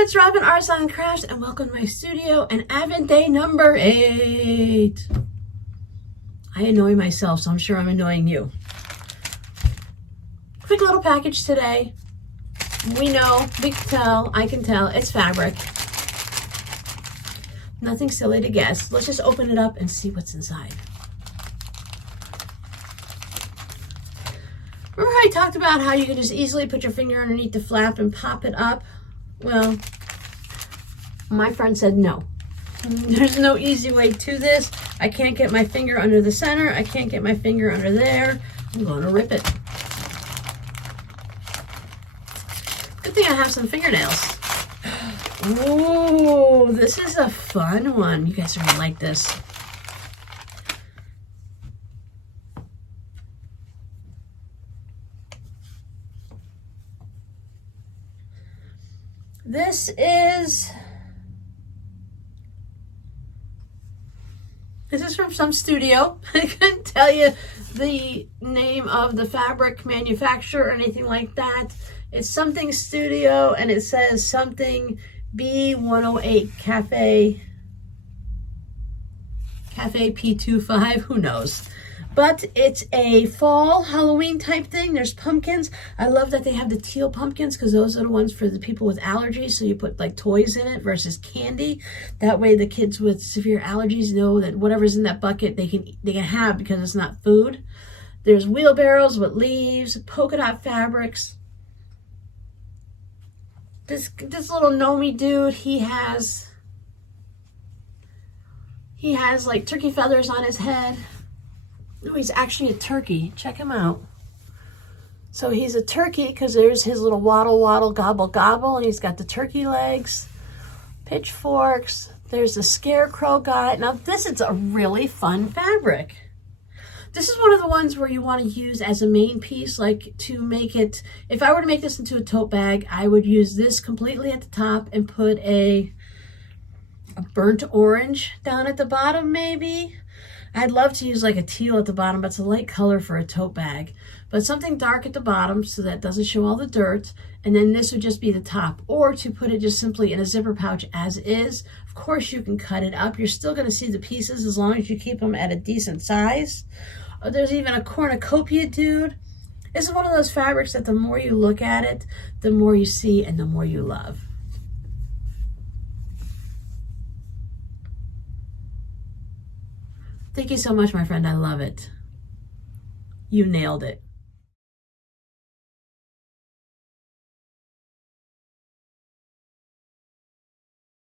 everyone, it's Robin, Art, Song, and Crafts, and welcome to my studio and Advent Day number 8. I annoy myself, so I'm sure I'm annoying you. Quick little package today. We know, we can tell, I can tell, it's fabric. Nothing silly to guess. Let's just open it up and see what's inside. Remember how I talked about how you can just easily put your finger underneath the flap and pop it up? Well, my friend said no. There's no easy way to this. I can't get my finger under the center. I can't get my finger under there. I'm going to rip it. Good thing I have some fingernails. Oh, this is a fun one. You guys are going to like this. This is from some studio. I couldn't tell you the name of the fabric manufacturer or anything like that. It's something studio, and it says something B108 Cafe P25, who knows. But it's a fall Halloween type thing. There's pumpkins. I love that they have the teal pumpkins because those are the ones for the people with allergies. So you put like toys in it versus candy. That way the kids with severe allergies know that whatever's in that bucket they can have because it's not food. There's wheelbarrows with leaves, polka dot fabrics. This little Nomi dude, he has like turkey feathers on his head. No, he's actually a turkey. Check him out. So he's a turkey because there's his little waddle, waddle, gobble, gobble, and he's got the turkey legs, pitchforks. There's the scarecrow guy. Now, this is a really fun fabric. This is one of the ones where you want to use as a main piece, like to make it, if I were to make this into a tote bag, I would use this completely at the top and put a burnt orange down at the bottom, maybe. I'd love to use like a teal at the bottom, but it's a light color for a tote bag. But something dark at the bottom so that doesn't show all the dirt. And then this would just be the top. Or to put it just simply in a zipper pouch as is. Of course, you can cut it up. You're still going to see the pieces as long as you keep them at a decent size. There's even a cornucopia dude. This is one of those fabrics that the more you look at it, the more you see and the more you love. Thank you so much, my friend. I love it. You nailed it.